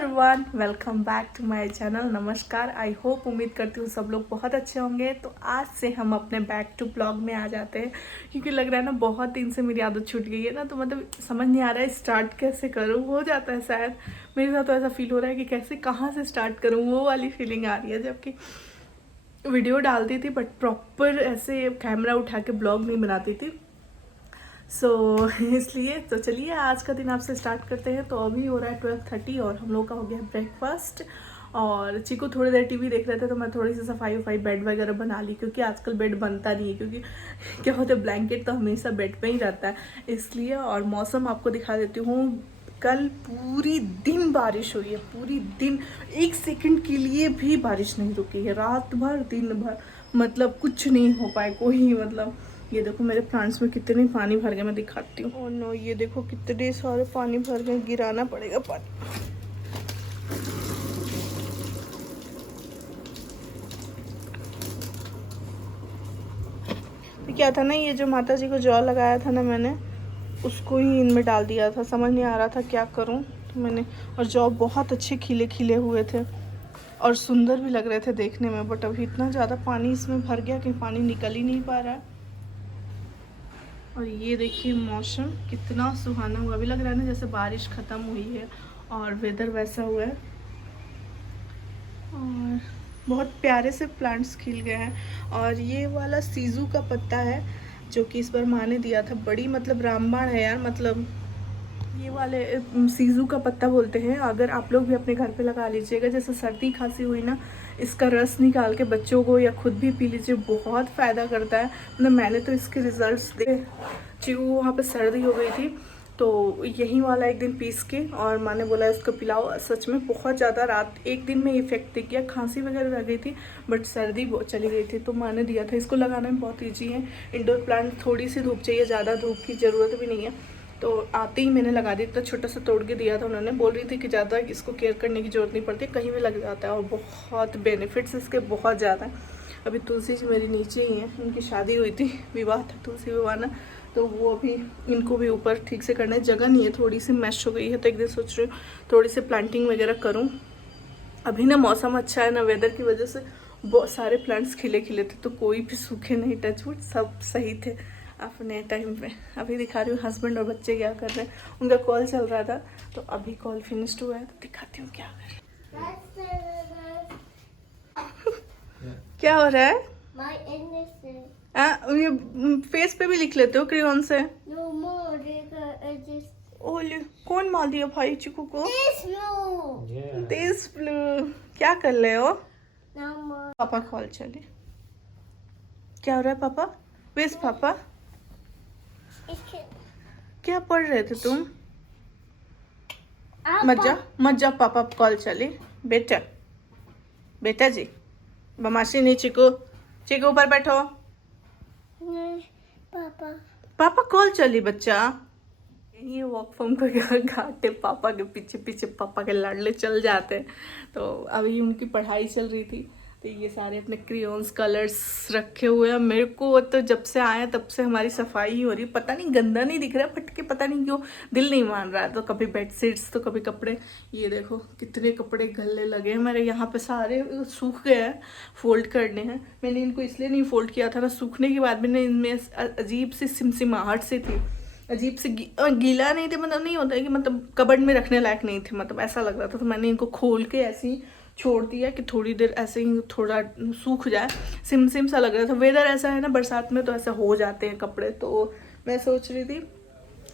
Everyone, welcome back to my channel. नमस्कार। I hope, उम्मीद करती हूँ सब लोग बहुत अच्छे होंगे। तो आज से हम अपने बैक टू ब्लॉग में आ जाते हैं, क्योंकि लग रहा है ना बहुत दिन से मेरी आदत छूट गई है ना, तो मतलब समझ नहीं आ रहा है स्टार्ट कैसे करूँ। हो जाता है शायद, मेरे साथ तो ऐसा फील हो रहा है कि कैसे कहाँ से स्टार्ट करूँ, वो वाली फीलिंग आ रही है। जबकि वीडियो डालती थी बट प्रॉपर ऐसे कैमरा उठा के ब्लॉग नहीं बनाती थी। इसलिए तो चलिए आज का दिन आपसे स्टार्ट करते हैं। तो अभी हो रहा है 12:30 और हम लोग का हो गया ब्रेकफास्ट। और चीकू थोड़ी देर टीवी देख रहे थे, तो मैं थोड़ी सी सफाई वफाई बेड वगैरह बना ली, क्योंकि आजकल बेड बनता नहीं है, क्योंकि क्या होता है ब्लैंकेट तो हमेशा बेड पे ही रहता है, इसलिए। और मौसम आपको दिखा देती हूँ। कल पूरी दिन बारिश हुई है, पूरी दिन, एक सेकंड के लिए भी बारिश नहीं रुकी है। रात भर दिन भर मतलब कुछ नहीं हो पाए कोई, मतलब ये देखो मेरे प्लांट्स में कितने पानी भर गए, मैं दिखाती हूँ। ओह नो, ये देखो कितने सारे पानी भर गए, गिराना पड़ेगा पानी। तो क्या था ना, ये जो माता जी को जौ लगाया था ना मैंने, उसको ही इनमें डाल दिया था। समझ नहीं आ रहा था क्या करूँ, तो मैंने, और जौ बहुत अच्छे खिले खिले हुए थे और सुंदर भी लग रहे थे देखने में। बट अभी इतना ज़्यादा पानी इसमें भर गया कि पानी निकल ही नहीं पा रहा है। और ये देखिए मौसम कितना सुहाना हुआ, अभी लग रहा है ना जैसे बारिश ख़त्म हुई है और वेदर वैसा हुआ है। और बहुत प्यारे से प्लांट्स खिल गए हैं। और ये वाला सीजू का पत्ता है जो कि इस बार माँ ने दिया था, बड़ी मतलब रामबाण है यार। मतलब ये वाले सीजू का पत्ता बोलते हैं। अगर आप लोग भी अपने घर पे लगा लीजिएगा, जैसे सर्दी खांसी हुई ना, इसका रस निकाल के बच्चों को या खुद भी पी लीजिए, बहुत फ़ायदा करता है। मतलब मैंने तो इसके रिजल्ट्स देखे। चीकू वहाँ पे सर्दी हो गई थी, तो यही वाला एक दिन पीस के, और माँ ने बोला उसको पिलाओ। सच में बहुत ज़्यादा, रात एक दिन में इफेक्ट दिख गया। खांसी वगैरह रह गई थी बट सर्दी चली गई थी, तो माँ ने दिया था। इसको लगाना में बहुत ईजी है। इंडोर प्लांट, थोड़ी सी धूप चाहिए, ज़्यादा धूप की ज़रूरत भी नहीं है। तो आते ही मैंने लगा दी, तो छोटा सा तोड़ के दिया था उन्होंने। बोल रही थी कि ज़्यादा इसको केयर करने की ज़रूरत नहीं पड़ती, कहीं भी लग जाता है, और बहुत बेनिफिट्स इसके बहुत ज़्यादा हैं। अभी तुलसी जी मेरी नीचे ही हैं, इनकी शादी हुई थी, विवाह था, तुलसी विवाह ना, तो वो अभी इनको भी ऊपर ठीक से करना है। जगह नहीं है, थोड़ी सी मैश हो गई है, तो एक दिन सोच रही हूँ थोड़ी सी प्लांटिंग वगैरह करूँ। अभी ना मौसम अच्छा है ना, वेदर की वजह से बहुत सारे प्लांट्स खिले खिले थे, तो कोई भी सूखे नहीं, टचवुड सब सही थे अपने टाइम पे। अभी दिखा रही हूँ हस्बैंड और बच्चे क्या कर रहे हैं। उनका कॉल चल रहा था, तो अभी कॉल फिनिश्ड हुआ है, तो दिखाती हूँ क्या कर रहे हैं। क्या हो रहा है? ये फेस पे भी लिख लेते हो क्रेयॉन से? ओले, कौन मार दिया भाई चिकू को? This blue. क्या कर रहे हो? पापा कॉल चले। क्या हो रहा है पापा? वेस पापा, क्या पढ़ रहे थे तुम? मत जा, पापा कॉल चली। बेटा, बेटा जी, बदमाशी नहीं। चिकू, चिकू ऊपर बैठो। पापा, पापा कॉल चली बच्चा। ये वॉक फ्रॉम को घाटे पापा के पीछे पीछे, पापा के लाडले चल जाते हैं। तो अभी उनकी पढ़ाई चल रही थी, तो ये सारे अपने क्रेयॉन्स कलर्स रखे हुए हैं। मेरे को तो जब से आए तब से हमारी सफाई ही हो रही, पता नहीं गंदा नहीं दिख रहा है, फटके पता नहीं क्यों दिल नहीं मान रहा है। तो कभी बेडशीट्स तो कभी कपड़े, ये देखो कितने कपड़े गलने लगे हैं मेरे यहाँ पे, सारे सूख गए हैं, फोल्ड करने हैं। मैंने इनको इसलिए नहीं फोल्ड किया था ना, सूखने के बाद मैंने इनमें अजीब सी सिमसिमाहट सी थी, अजीब से गीला नहीं थे, मतलब नहीं होता है कि मतलब कबर्ड में रखने लायक नहीं थे, मतलब ऐसा लग रहा था। तो मैंने इनको खोल के ऐसे ही छोड़ दिया कि थोड़ी देर ऐसे ही थोड़ा सूख जाए। सिम सिम सा लग रहा था। वेदर ऐसा है ना, बरसात में तो ऐसा हो जाते हैं कपड़े। तो मैं सोच रही थी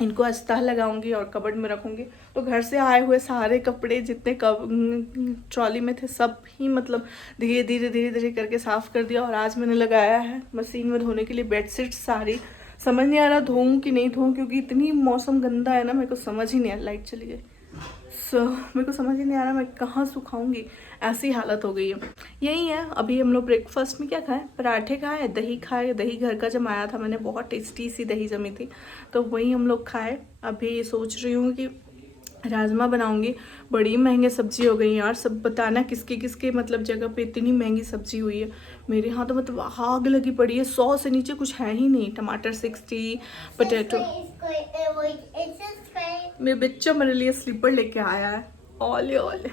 इनको आज तह लगाऊंगी और कबर्ड में रखूंगी। तो घर से आए हुए सारे कपड़े जितने ट्रॉली में थे, सब ही मतलब धीरे धीरे धीरे धीरे करके साफ़ कर दिया। और आज मैंने लगाया है मशीन में धोने के लिए बेडशीट सारी। समझ नहीं आ रहा धोऊं कि नहीं धोऊं, क्योंकि इतनी मौसम गंदा है ना, मेरे को समझ ही नहीं आ रहा। लाइट चली गई, मेरे को समझ ही नहीं आ रहा मैं कहाँ सुखाऊंगी, ऐसी हालत हो गई है। यही है। अभी हम लोग ब्रेकफास्ट में क्या खाए? पराठे खाए, दही खाए। दही घर का जमाया था मैंने, बहुत टेस्टी सी दही जमी थी, तो वही हम लोग खाए। अभी सोच रही हूँ कि राजमा बनाऊंगी। बड़ी महंगी सब्जी हो गई यार, सब बताना किसके किसके मतलब जगह पे इतनी महंगी सब्जी हुई है। मेरे यहाँ तो मतलब आग लगी पड़ी है, 100 से नीचे कुछ है ही नहीं। टमाटर 60, पोटैटो। मेरे बच्चा मेरे लिए स्लीपर लेके आया है, ओले ओले।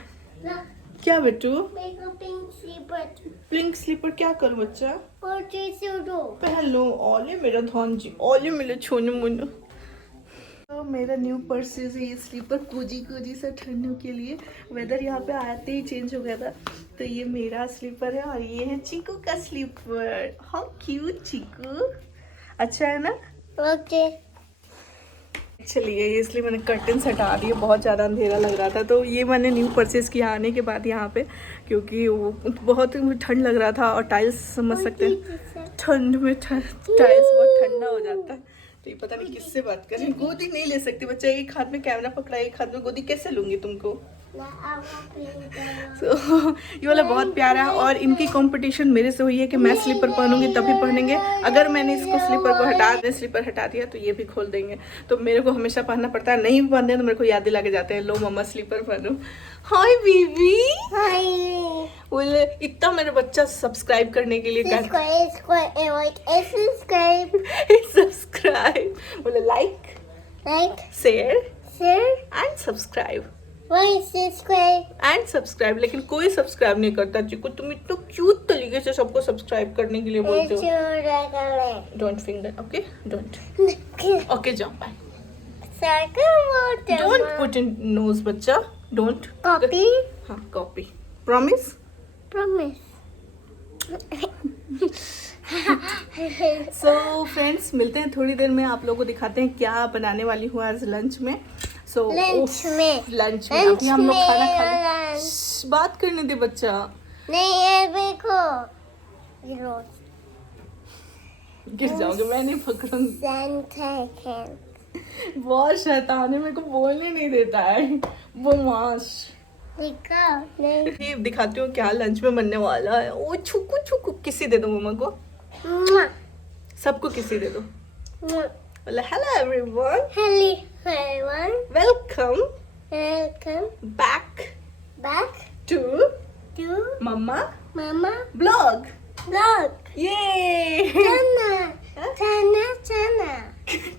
क्या बेटू? मेरे को पिंक स्लीपर पिंक स्लीपर क्या करूं बच्चा? परचेज दो। पहन लो। ओले मेरा धन जी, ओले मेरे छोनू मुन्नू। तो मेरा न्यू परचेज है ये स्लीपर, कोजी कोजी सा ठंडों के लिए। वेदर यहाँ पे आते ही चेंज हो गया था। तो ये मेरा स्लीपर है और ये है चीकू का स्लीपर। हाउ क्यूट चीकू, अच्छा है ना? ओके। चलिए, इसलिए मैंने कर्टन्स हटा दिए, बहुत ज़्यादा अंधेरा लग रहा था। तो ये मैंने न्यू परचेज़ किया आने के बाद यहाँ पे, क्योंकि वो बहुत ठंड लग रहा था और टाइल्स समझ सकते हैं ठंड में टाइल्स बहुत ठंडा हो जाता है। तो ये पता नहीं किससे बात करें, गोदी नहीं ले सकती बच्चा, एक हाथ में कैमरा पकड़ा एक हाथ में गोदी, कैसे लूँगी तुमको? So, ये वाला बहुत प्यारा है और इनकी कंपटीशन मेरे से हुई है कि मैं स्लीपर पहनूंगी तभी पहनेंगे। अगर मैंने इसको स्लीपर को हटा दिया तो ये भी खोल देंगे। तो मेरे को हमेशा पहनना पड़ता है, नहीं पहनते तो मेरे को याद दिला के जाते हैं, लो मम्मा स्लीपर पहनो। हाय बीबी, हाय। बोले इतना मेरे बच्चा सब्सक्राइब करने के लिए सब्सक्राइब बोले like share and subscribe and subscribe. लेकिन कोई सब्सक्राइब नहीं करता चिकू, तुम इतना क्यूट तरीके से सबको सब्सक्राइब करने के लिए बोलते हो। Don't finger, okay don't, okay जाओ bye. Don't put in nose बच्चा, डोंट कॉपी। हाँ copy, promise promise. So friends, मिलते हैं थोड़ी देर में, आप लोगों को दिखाते हैं क्या बनाने वाली हूँ आज लंच में। सो लंच में अभी हम लोग खाना खा, बात करने दे बच्चा। नहीं ये देखो, गिर जाओगे, मैं नहीं पकड़ूंगी। बहुत शैतान है, मेरे को बोलने नहीं देता है वो माश। ये दिखाती हूँ क्या लंच में बनने वाला है। ओ छुकू छुकू, किसी दे दो मम्मा को, सबको किसी दे दो। बोले hello everyone, welcome back to mumma blog. ये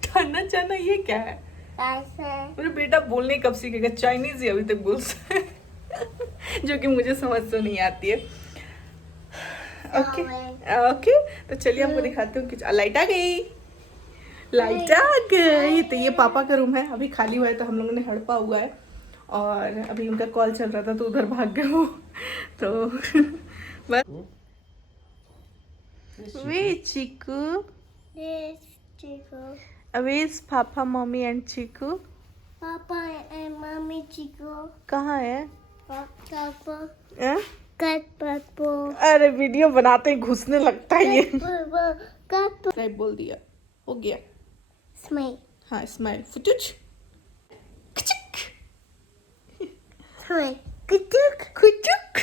चना चना ये क्या है? मेरा बेटा बोलने कब सीखेगा? चाइनीज ही अभी तक बोल जो कि मुझे समझ तो नहीं आती है। ओके ओके, तो चलिए आपको दिखाती हूँ कि लाइट आ गई, लाइट आ गई। तो ये पापा का रूम है, अभी खाली हुआ है, तो हम लोगों ने हड़पा हुआ है और अभी उनका कॉल चल रहा था तो उधर भाग गए वो। तो बस वे chikoo, Where's Papa, Mommy and Chiku? Papa and Mommy Chico. कहाँ है? Papa. Papa. अरे वीडियो बनाते ही घुसने लगता है ये। सब्सक्राइब बोल दिया, हो गया। Smile. हाँ स्माइल, फुटुच Smile. खुचुक।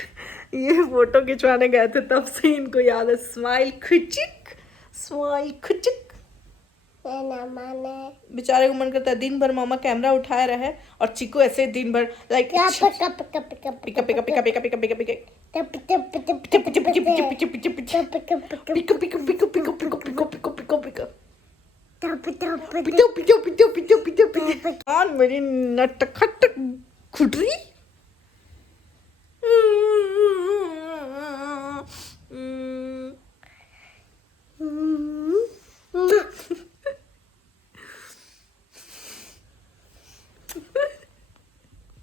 ये फोटो खिंचवाने गए थे तब से इनको याद है, स्माइल खुचुक, स्माइल खुचुक। बेचारे को मन करता है दिन भर मामा कैमरा उठाए रहे और चिकू ऐसे दिन भर लाइक पिका पिका पिका पिका पिका पिका पिका पिका पिका पिका मेरी नटखट खुटरी।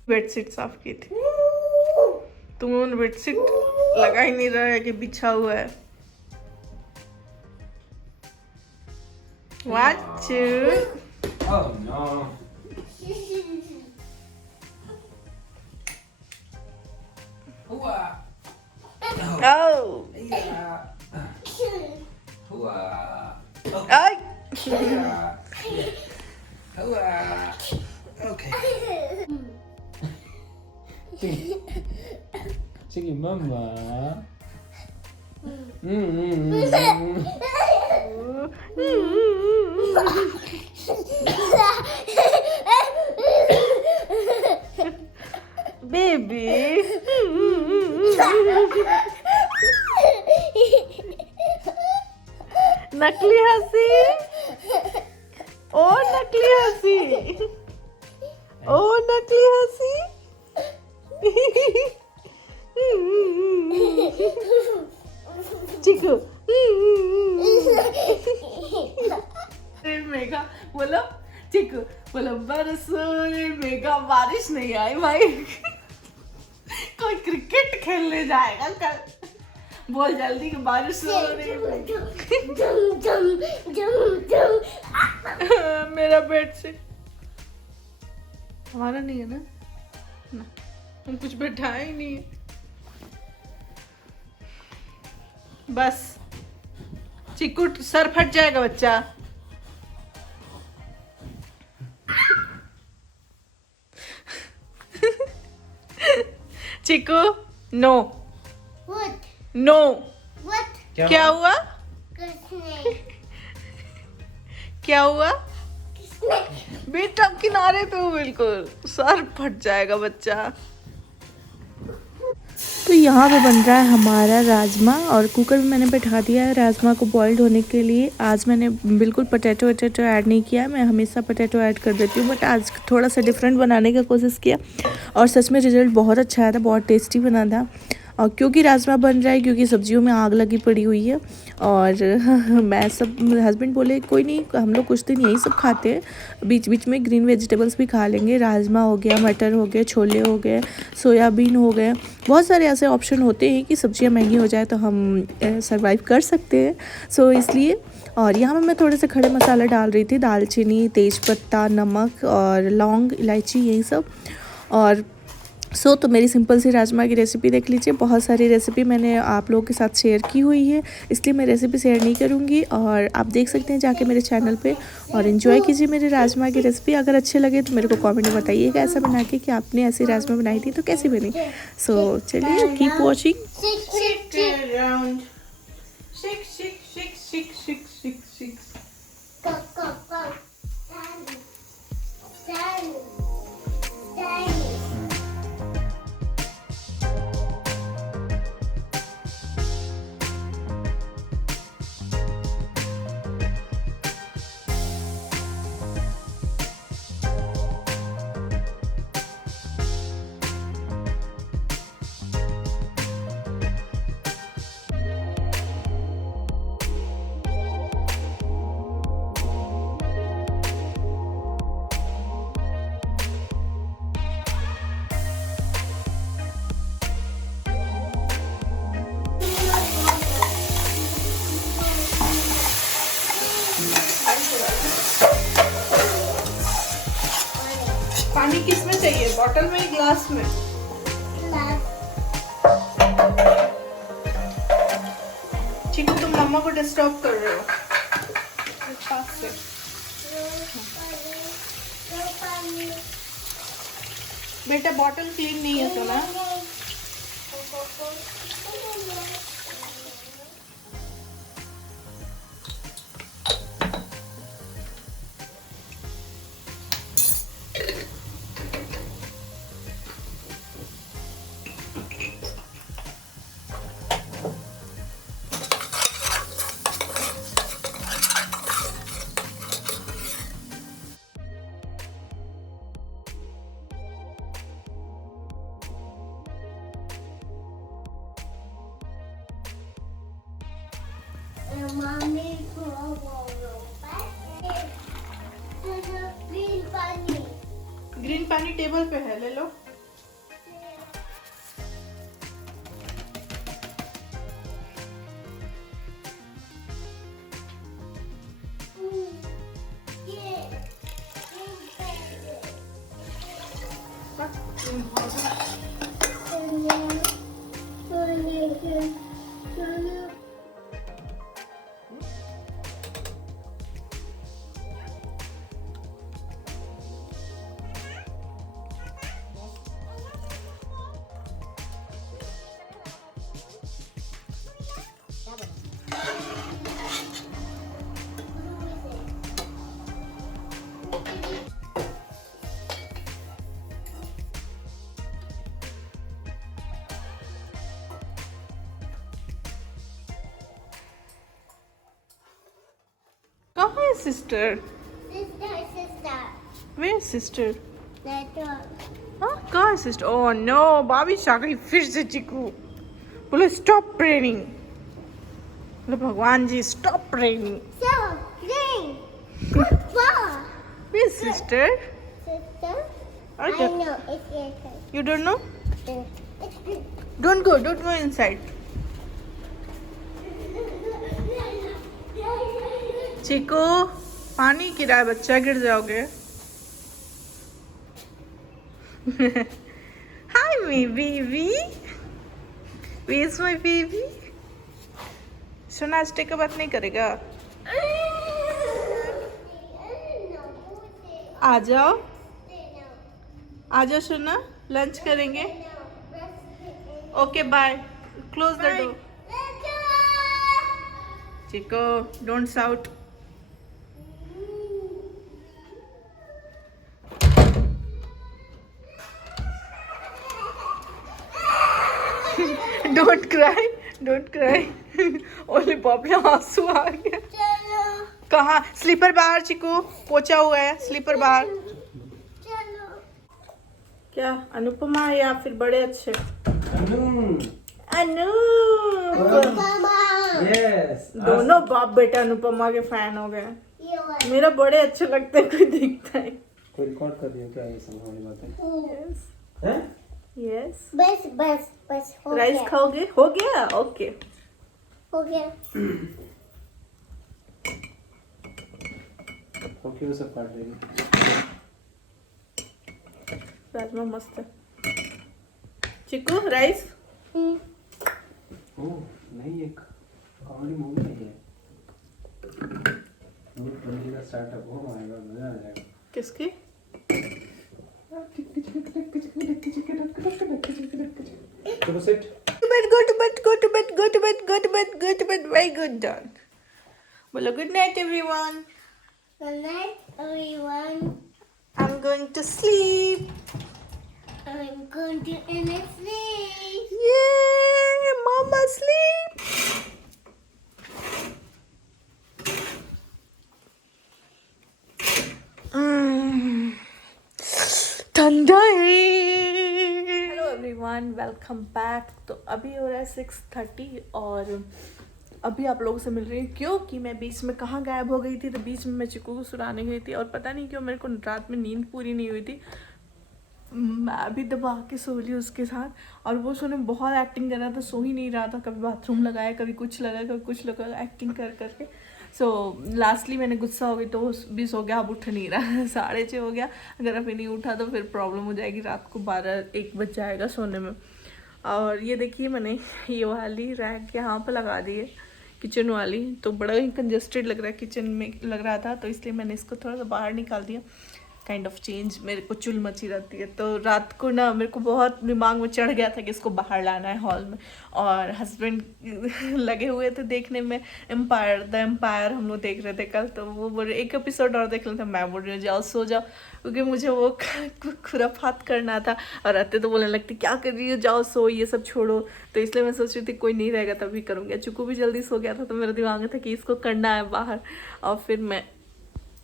बेडशीट साफ की थी, तुम लोगों ने बेडशीट लगा ही नहीं रहा है कि बिछा हुआ है। Watch it. Oh no. Oh. Yeah. Ay. Okay. Chicky mama. Baby. नकली हंसी, ओ नकली हंसी, ओ नकली हंसी। चिकू रे मेघा बोलो, चिकू बोलो, बरसो रे मेघा, बारिश नहीं आई भाई। कोई क्रिकेट खेलने जाएगा कल। बोल जल्दी कि बारिश हो रही है। मेरा बेडशीट हमारा नहीं है ना, ना हम कुछ बैठाए ही नहीं है। बस चिक्कू सर फट जाएगा बच्चा। Chikku no What? No. What? क्या हुआ? Snake. क्या हुआ Snake. बेटा? किनारे पे हो बिल्कुल, सर फट जाएगा बच्चा। तो यहाँ पे बन रहा है हमारा राजमा, और कुकर में मैंने बैठा दिया है राजमा को बॉइल्ड होने के लिए। आज मैंने बिल्कुल पोटैटो वटैटो ऐड नहीं किया, मैं हमेशा पोटैटो ऐड कर देती हूँ, बट आज थोड़ा सा डिफरेंट बनाने का कोशिश किया और सच में रिजल्ट बहुत अच्छा आया था, बहुत टेस्टी बना था। और क्योंकि राजमा बन रहा है, क्योंकि सब्जियों में आग लगी पड़ी हुई है, और मैं सब हस्बैंड बोले कोई नहीं, हम लोग कुछ दिन यही सब खाते हैं, बीच बीच में ग्रीन वेजिटेबल्स भी खा लेंगे। राजमा हो गया, मटर हो गए, छोले हो गए, सोयाबीन हो गए, बहुत सारे ऐसे ऑप्शन होते हैं कि सब्जियां महंगी हो जाए तो हम सरवाइव कर सकते हैं। सो इसलिए, और यहाँ पर मैं थोड़े से खड़े मसाला डाल रही थी, दालचीनी, तेज़पत्ता, नमक और लौंग, इलायची, यही सब। और तो मेरी सिंपल सी राजमा की रेसिपी देख लीजिए। बहुत सारी रेसिपी मैंने आप लोगों के साथ शेयर की हुई है, इसलिए मैं रेसिपी शेयर नहीं करूँगी, और आप देख सकते हैं जाके मेरे चैनल पे और एंजॉय कीजिए मेरे राजमा की रेसिपी। अगर अच्छे लगे तो मेरे को कमेंट में बताइएगा ऐसा बना के कि आपने ऐसी राजमा बनाई थी तो कैसी बनी। सो चलिए, keep watching. Go, go, go. Daddy. Daddy. Daddy. पानी किस में चाहिए, बॉटल में या ग्लास में? चिकू तुम मम्मा को डिस्टर्ब कर रहे हो पास से। बेटा बॉटल क्लीन नहीं है सोना। Mommy, green bunny. ग्रीन पानी टेबल पे है, ले लो। कहाँ है sister? Sister. Where is sister? That one. हाँ कहाँ सिस्टर? ओह नो, बारिश आ गई फिर से चिकू। बोलो स्टॉप रेनिंग। बोलो भगवान जी stop raining. So, green. Football. Please sister. Sister, I I don't- know it's your turn. You don't know? It's green. Don't go inside. Chiku पानी गिरा है बच्चा, गिर जाओगे। Hi my baby. Where's my baby? सुना आज टेक बात नहीं करेगा? आ जाओ आ जाओ सुना, लंच करेंगे। Okay bye, close the door. Chiko don't shout. Don't cry ओले बाप रे आंसू आ गया। कहाँ? स्लीपर बाहर चिकू, पोछा हुआ है, स्लीपर बाहर। क्या अनुपमा या फिर बड़े अच्छे? अनु Yes. दोनों बाप बेटा अनुपमा के फैन हो गए। मेरा बड़े अच्छे लगते हैं, कोई दिखता है। कोई रिकॉर्ड कर दिया क्या ये सब हमारी बातें? हैं? यस बस बस बस हो राइस गया खाओगे? हो गया ओके। हो गया ओके वो सब काट देंगे। राजमा मस्त है। चिकू राइस। ओह नहीं, एक कॉमेडी मूवी है ये। मूवी बनने का स्टार्टअप हो माय गॉड, मजा आ जाएगा। किसकी? चलो set. go to bed. Very good done. बोलो good night everyone. Good night, everyone. I'm going to sleep. I'm going to end it sleep. Yay, mama sleep. ठंडा है। Hello everyone, welcome back. तो अभी हो रहा है 6:30 और अभी आप लोगों से मिल रही हूँ क्योंकि मैं बीच में कहाँ गायब हो गई थी। तो बीच में मैं चिकू को सुलाने गई थी और पता नहीं क्यों मेरे को रात में नींद पूरी नहीं हुई थी। मैं अभी दबा के सो ली उसके साथ और वो सोने बहुत एक्टिंग कर रहा था, सो ही नहीं रहा था। कभी बाथरूम लगाया, कभी कुछ लगाया, कभी कुछ लगाया, एक्टिंग कर करके। सो लास्टली मैंने गुस्सा हो गई तो वो भी सो गया। अब उठ नहीं रहा। 6:30 हो गया। अगर अभी नहीं उठा तो फिर प्रॉब्लम हो जाएगी, रात को 12-1 बज जाएगा सोने में। और ये देखिए मैंने ये वाली रैक यहाँ पर लगा दी है, किचन वाली। तो बड़ा ही कंजेस्टेड लग रहा है, किचन में लग रहा था, तो इसलिए मैंने इसको थोड़ा सा बाहर निकाल दिया। काइंड ऑफ चेंज, मेरे को चुल मची रहती है। तो रात को ना मेरे को बहुत दिमाग में चढ़ गया था कि इसको बाहर लाना है हॉल में। और हस्बैंड लगे हुए थे देखने में द एम्पायर हम लोग देख रहे थे कल। तो वो बोल रहे एक एपिसोड और देख लेते। मैं बोल रही हूँ जाओ सो जाओ, क्योंकि मुझे वो खुराफात करना था। और रहते तो बोलने लगती क्या कर रही हो, जाओ सो, ये सब छोड़ो। तो इसलिए मैं सोच रही थी कोई नहीं रहेगा तभी करूँगी। चुकू भी जल्दी सो गया था तो मेरे दिमाग में था कि इसको करना है बाहर। और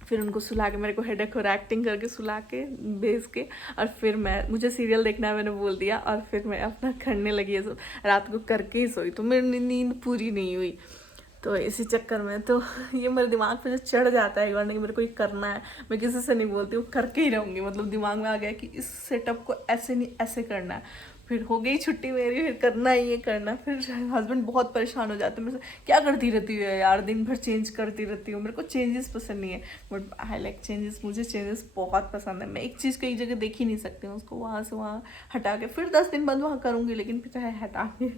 फिर उनको सुला के, मेरे को हेडेक हो रहा है, एक्टिंग करके सुला के भेज के, और फिर मुझे सीरियल देखना है मैंने बोल दिया। और फिर मैं अपना करने लगी है सब, रात को करके ही सोई। तो मेरी नींद पूरी नहीं हुई। तो इसी चक्कर में तो ये मेरे दिमाग पे जो चढ़ जाता है एक बार, नहीं मेरे को ये करना है, मैं किसी से नहीं बोलती हूँ, करके ही रहूँगी। मतलब दिमाग में आ गया कि इस सेटअप को ऐसे नहीं ऐसे करना है। फिर हो गई छुट्टी मेरी, फिर करना ही है करना। फिर हस्बैंड बहुत परेशान हो जाते हैं मुझसे, क्या करती रहती है यार, दिन भर चेंज करती रहती हूँ। मेरे को चेंजेस पसंद नहीं है, बट आई लाइक चेंजेस। मुझे चेंजेस बहुत पसंद है। मैं एक चीज़ को एक जगह देख ही नहीं सकती हूँ, उसको वहाँ से वहाँ हटा के फिर 10 दिन बाद वहाँ करूँगी, लेकिन फिर चाहे हटा के।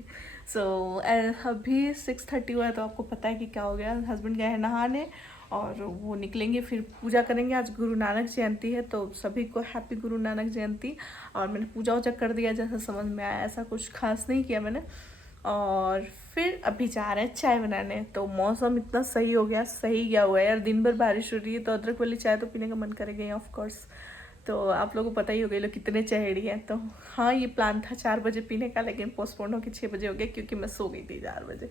सो अभी 6:30 हुआ है तो आपको पता है कि क्या हो गया। हस्बैंड गए हैं नहाने और वो निकलेंगे, फिर पूजा करेंगे। आज गुरु नानक जयंती है तो सभी को हैप्पी गुरु नानक जयंती। और मैंने पूजा वूजा कर दिया जैसा समझ में आया, ऐसा कुछ खास नहीं किया मैंने। और फिर अभी जा रहे हैं चाय बनाने। तो मौसम इतना सही हो गया, सही गया हुआ है यार, दिन भर बारिश हो रही है तो अदरक वाली चाय तो पीने का मन करेगा ऑफ कोर्स। तो आप लोगों को पता ही हो गया लोग कितने चहेड़ी हैं। तो हाँ, ये प्लान था 4 बजे पीने का, लेकिन पोस्टपोन होकर 6 बजे हो गया क्योंकि मैं सो गई थी 4 बजे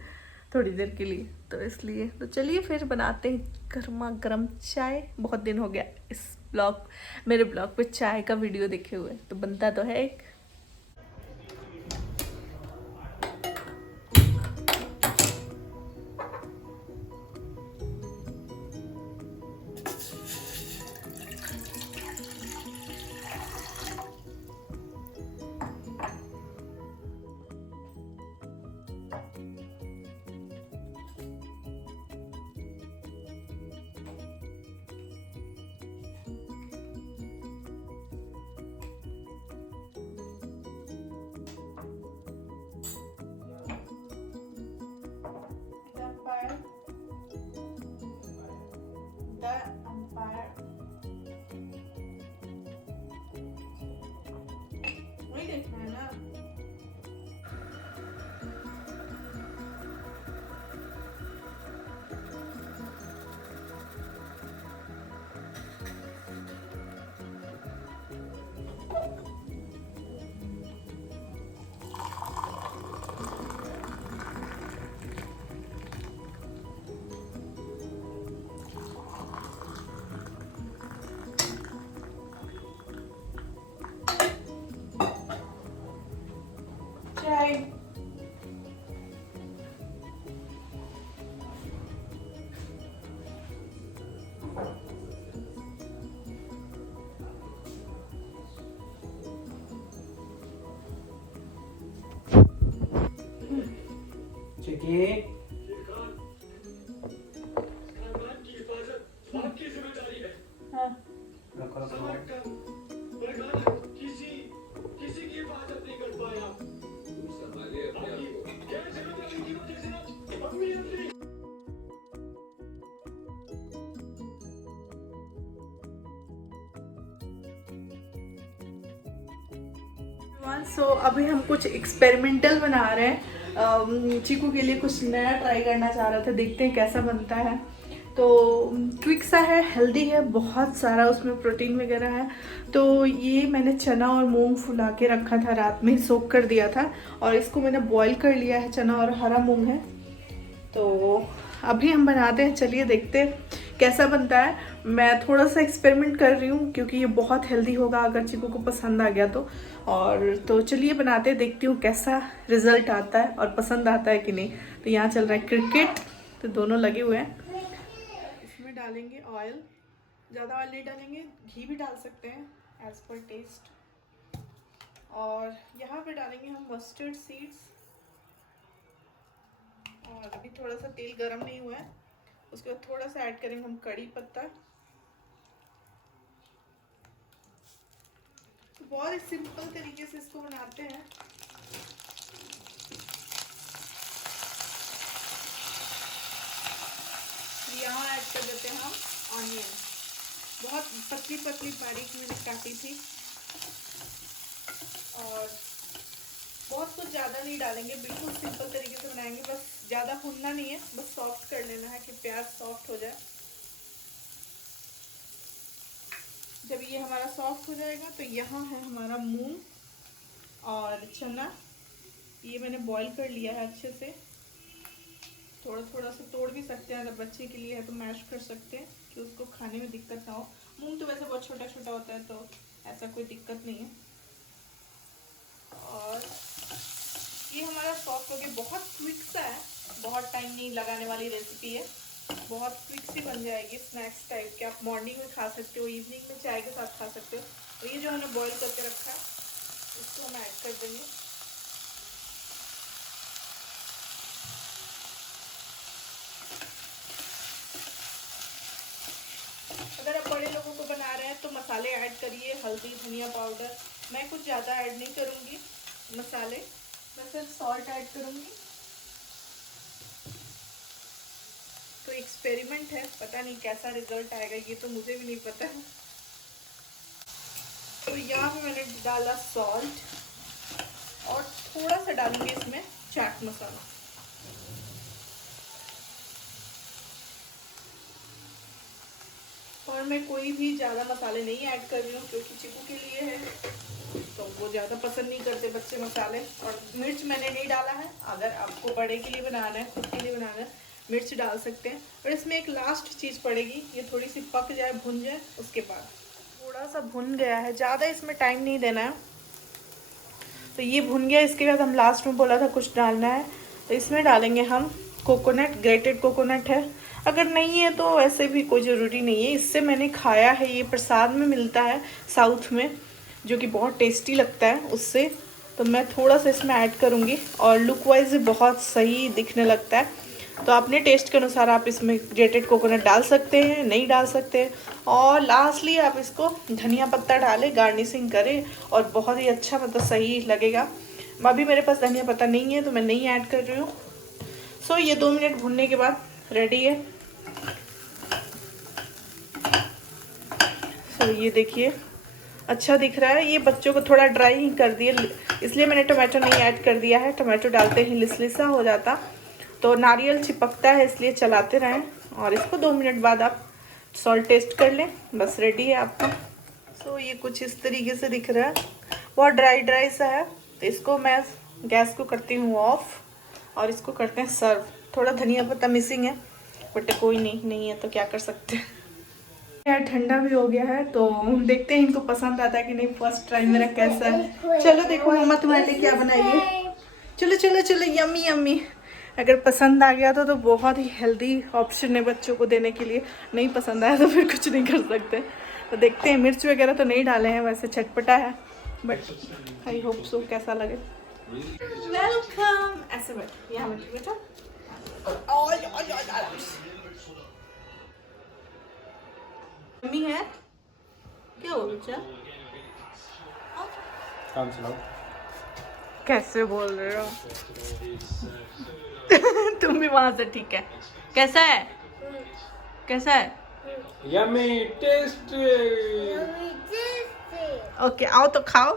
थोड़ी देर के लिए। तो इसलिए तो चलिए फिर बनाते हैं गर्मा गर्म चाय। बहुत दिन हो गया इस ब्लॉग, मेरे ब्लॉग पे चाय का वीडियो देखे हुए, तो बनता तो है एक। वही देखना है ना। चाय चिकी हाँ। रखो रखो। सो अभी हम कुछ एक्सपेरिमेंटल बना रहे हैं। चीकू के लिए कुछ नया ट्राई करना चाह रहे थे, देखते हैं कैसा बनता है। तो क्विक सा है, हेल्दी है, बहुत सारा उसमें प्रोटीन वगैरह है। तो ये मैंने चना और मूंग फुला के रखा था, रात में सोक कर दिया था, और इसको मैंने बॉईल कर लिया है। चना और हरा मूंग है। तो अभी हम बनाते हैं, चलिए देखते हैं कैसा बनता है। मैं थोड़ा सा एक्सपेरिमेंट कर रही हूँ क्योंकि ये बहुत हेल्दी होगा अगर चीकू को पसंद आ गया तो। और तो चलिए बनाते हैं, देखती हूँ कैसा रिजल्ट आता है और पसंद आता है कि नहीं। तो यहाँ चल रहा है क्रिकेट, तो दोनों लगे हुए हैं। इसमें डालेंगे ऑयल, ज़्यादा ऑयल नहीं डालेंगे, घी भी डाल सकते हैं एज पर टेस्ट। और यहाँ पे डालेंगे हम मस्टर्ड सीड्स। और अभी थोड़ा सा तेल गरम नहीं हुआ है, उसके बाद थोड़ा सा ऐड करेंगे हम कड़ी पत्ता। तो बहुत ही सिंपल तरीके से इसको बनाते हैं। यहाँ ऐड कर देते हैं हम ऑनियन, बहुत पतली पतली बारीक मैंने काटी थी। और बहुत कुछ ज़्यादा नहीं डालेंगे, बिल्कुल सिंपल तरीके से बनाएंगे। बस ज़्यादा भुनना नहीं है, बस सॉफ्ट कर लेना है कि प्याज सॉफ्ट हो जाए। जब ये हमारा सॉफ्ट हो जाएगा तो यहाँ है हमारा मूंग और चना, ये मैंने बॉईल कर लिया है अच्छे से। थोड़ा थोड़ा सा तोड़ भी सकते हैं, अगर बच्चे के लिए है तो मैश कर सकते हैं कि उसको खाने में दिक्कत ना हो। मूंग तो वैसे बहुत छोटा छोटा होता है तो ऐसा कोई दिक्कत नहीं है। और ये हमारा सॉफ्ट हो गया, बहुत क्विक सा है, बहुत टाइम नहीं लगाने वाली रेसिपी है, बहुत क्विक सी बन जाएगी। स्नैक्स टाइप के आप मॉर्निंग में खा सकते हो, इवनिंग में चाय के साथ खा सकते हो। और ये जो हमने बॉईल करके रखा है इसको हम ऐड कर देंगे। अगर आप बड़े लोगों को बना रहे हैं तो मसाले ऐड करिए, हल्दी धनिया पाउडर। मैं कुछ ज़्यादा ऐड नहीं करूँगी मसाले, मैं सिर्फ सॉल्ट ऐड करूँगी। तो एक्सपेरिमेंट है, पता नहीं कैसा रिजल्ट आएगा, ये तो मुझे भी नहीं पता। तो यहाँ पे मैंने डाला सॉल्ट और थोड़ा सा डालूंगी इसमें चाट मसाला। और मैं कोई भी ज़्यादा मसाले नहीं ऐड कर रही हूँ क्योंकि चिकू के लिए है, तो वो ज़्यादा पसंद नहीं करते बच्चे मसाले। और मिर्च मैंने नहीं डाला है, अगर आपको बड़े के लिए बनाना है, खुद के लिए बनाना है, मिर्च डाल सकते हैं। और इसमें एक लास्ट चीज़ पड़ेगी, ये थोड़ी सी पक जाए, भुन जाए, उसके बाद थोड़ा सा भुन गया है, ज़्यादा इसमें टाइम नहीं देना है। तो ये भुन गया, इसके बाद हम लास्ट में बोला था कुछ डालना है, तो इसमें डालेंगे हम कोकोनट, ग्रेटेड कोकोनट है। अगर नहीं है तो वैसे भी कोई ज़रूरी नहीं है। इससे मैंने खाया है, ये प्रसाद में मिलता है साउथ में, जो कि बहुत टेस्टी लगता है उससे। तो मैं थोड़ा सा इसमें ऐड करूँगी और लुक वाइज बहुत सही दिखने लगता है। तो अपने टेस्ट के अनुसार आप इसमें ग्रेटेड कोकोनट डाल सकते हैं, नहीं डाल सकते हैं। और लास्टली आप इसको धनिया पत्ता डालें, गार्निशिंग करें और बहुत ही अच्छा मतलब सही लगेगा। अभी मेरे पास धनिया पत्ता नहीं है तो मैं नहीं ऐड कर रही हूँ। सो ये 2 मिनट भुनने के बाद रेडी है। सो ये देखिए अच्छा दिख रहा है। ये बच्चों को थोड़ा ड्राई ही कर दिया, इसलिए मैंने टमाटो नहीं ऐड कर दिया है। टमाटो डालते ही लिसलिसा हो जाता तो नारियल चिपकता है, इसलिए चलाते रहें। और इसको 2 मिनट बाद आप सॉल्ट टेस्ट कर लें, बस रेडी है आपका। सो ये कुछ इस तरीके से दिख रहा है, बहुत ड्राई ड्राई सा है। तो इसको मैं गैस को करती हूँ ऑफ और इसको करते हैं सर्व। थोड़ा धनिया पत्ता मिसिंग है बट कोई नहीं है तो क्या कर सकते हैं। यार ठंडा भी हो गया है तो देखते हैं इनको पसंद आता है कि नहीं। फर्स्ट ट्राई मेरा कैसा है। चलो देखो मम्मा तुम्हारे लिए क्या बनाई है। चलो चलो चलो, यम्मी यम्मी। अगर पसंद आ गया तो बहुत ही हेल्दी ऑप्शन है बच्चों को देने के लिए। नहीं पसंद आया तो फिर कुछ नहीं कर सकते। तो देखते हैं, मिर्च वगैरह तो नहीं डाले हैं, वैसे चटपटा है बट आई होप सो कैसा लगे। वेलकम। ऐसे बैठ, यहाँ बैठ बेटा। मम्मी है क्या हो बच्चा? काम चलाओ। कैसे बोल रहे हो? तुम भी वहां से ठीक है। कैसा है? कैसा है? Yummy tasty. ओके आओ तो खाओ।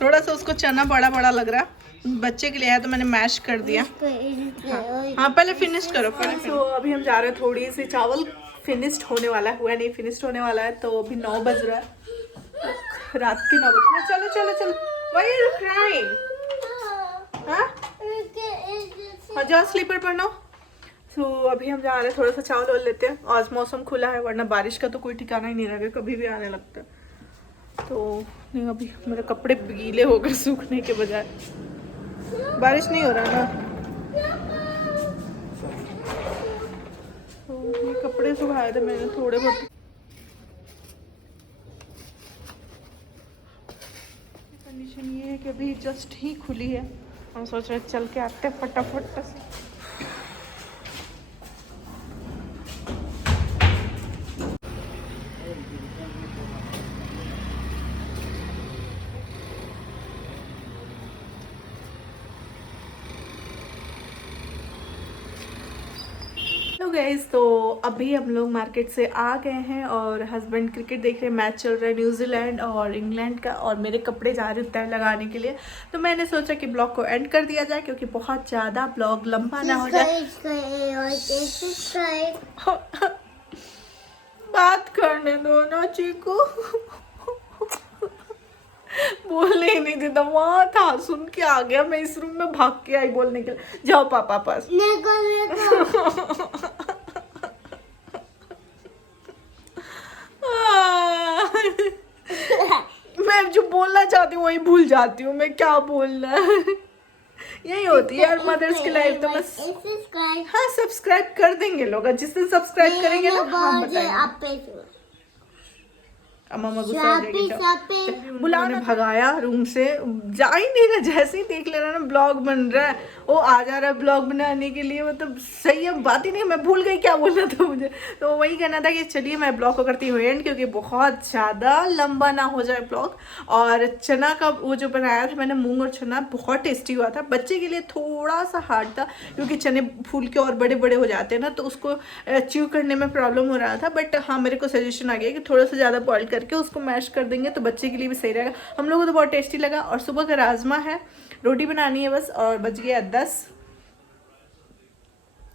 थोड़ा सा उसको चना बड़ा बड़ा लग रहा, बच्चे के लिए है तो मैंने मैश कर दिया। हाँ पहले फिनिश करो पहले। तो अभी हम जा रहे हैं, थोड़ी सी चावल फिनिश्ड होने वाला है, हुआ नहीं फिनिश्ड होने वाला है। तो अभी 9 बज रहा है, रात के 9 बजे। हाँ चलो चलो चलो। Why are you crying? हाँ जाओ स्लीपर पहनो। तो अभी हम जा रहे हैं, थोड़ा सा चावल वाल लेते हैं। आज मौसम खुला है, वरना बारिश का तो कोई ठिकाना ही नहीं रहेगा, कभी भी आने लगता है। तो नहीं, अभी मेरे कपड़े गीले हो गए सूखने के बजाय। बारिश नहीं हो रहा ना, तो ये कपड़े सुखाए थे मैंने थोड़े बहुत। कंडीशन ये है कि अभी जस्ट ही खुली है, हम सोच रहे चल के आते हैं फटाफट से। हेलो गाइस, तो अभी हम लोग मार्केट से आ गए हैं और हस्बैंड क्रिकेट देख रहे हैं। मैच चल रहा है न्यूजीलैंड और इंग्लैंड का, और मेरे कपड़े जा रहे हैं तय लगाने के लिए। तो मैंने सोचा कि ब्लॉग को एंड कर दिया जाए, क्योंकि बहुत ज़्यादा ब्लॉग लंबा ना हो जाए। बात करने दो ना चीकू। बोलने ही नहीं देता, वहाँ था सुन के आ गया, मैं इस रूम में भाग के आई बोलने के लिए। जाओ पापा पास। मैं जो बोलना चाहती हूँ वही भूल जाती हूँ, मैं क्या बोलना है। यही होती है यार मदर्स की लाइफ। तो बस हाँ सब्सक्राइब कर देंगे लोग, जिस दिन सब्सक्राइब करेंगे ना हम बताएंगे। अब मम्मा गुस्सा हो जाएगी। बुलाने भगाया रूम से, जा ही नहीं रहा। जैसे ही देख ले रहा ना ब्लॉग बन रहा है, वो आ जा रहा है ब्लॉग बनाने के लिए। मतलब सही है, बात ही नहीं, मैं भूल गई क्या बोलना था मुझे। तो वही कहना था कि चलिए मैं ब्लॉग को करती हूँ एंड, क्योंकि बहुत ज़्यादा लंबा ना हो जाए ब्लॉग। और चना का वो जो बनाया था मैंने, मूंग और चना, बहुत टेस्टी हुआ था। बच्चे के लिए थोड़ा सा हार्ड था, क्योंकि चने फूल के और बड़े बड़े हो जाते हैं ना, तो उसको च्यू करने में प्रॉब्लम हो रहा था। बट हाँ मेरे को सजेशन आ गया कि थोड़ा सा ज़्यादा बॉयल करके उसको मैश कर देंगे तो बच्चे के लिए भी सही रहेगा। हम लोगों को तो बहुत टेस्टी लगा। और सुबह का राजमा है, रोटी बनानी है बस, और बच गया 10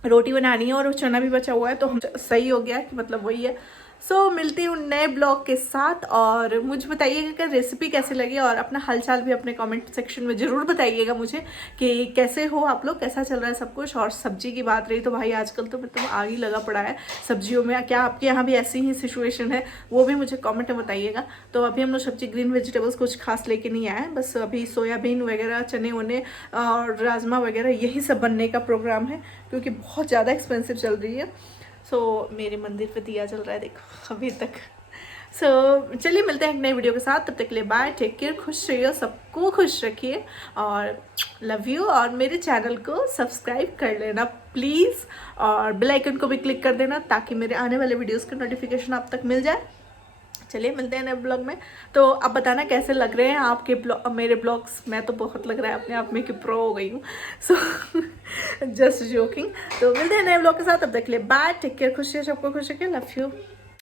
रोटी बनानी है और चना भी बचा हुआ है, तो हम सही हो गया कि मतलब वही है। सो मिलती हूँ नए ब्लॉग के साथ, और मुझे बताइएगा कि रेसिपी कैसी लगी, और अपना हालचाल भी अपने कमेंट सेक्शन में ज़रूर बताइएगा मुझे कि कैसे हो आप लोग, कैसा चल रहा है सब कुछ। और सब्जी की बात रही तो भाई आजकल तो मतलब आग ही लगा पड़ा है सब्जियों में। क्या आपके यहाँ भी ऐसी ही सिचुएशन है, वो भी मुझे कमेंट में बताइएगा। तो अभी हम लोग सब्जी ग्रीन वेजिटेबल्स कुछ खास लेके नहीं आए, बस अभी सोयाबीन वगैरह, चने वने और राजमा वगैरह यही सब बनने का प्रोग्राम है, क्योंकि बहुत ज़्यादा एक्सपेंसिव चल रही है। सो मेरे मंदिर पे दिया चल रहा है देखो अभी तक। सो चलिए मिलते हैं एक नए वीडियो के साथ, तब तक के लिए बाय, टेक केयर, खुश रहिए, सबको खुश रखिए और लव यू। और मेरे चैनल को सब्सक्राइब कर लेना प्लीज़, और बेल आइकन को भी क्लिक कर देना ताकि मेरे आने वाले वीडियोस का नोटिफिकेशन आप तक मिल जाए। चलिए मिलते हैं नए ब्लॉग में। तो अब बताना कैसे लग रहे हैं आपके मेरे ब्लॉग्स। मैं तो बहुत लग रहा है अपने आप में कि प्रो हो गई हूँ, सो जस्ट जोकिंग। तो मिलते हैं नए ब्लॉग के साथ, तब तक के लिए बाय, टेक केयर, खुश रहिए, सबको खुश रखिए, लव यू।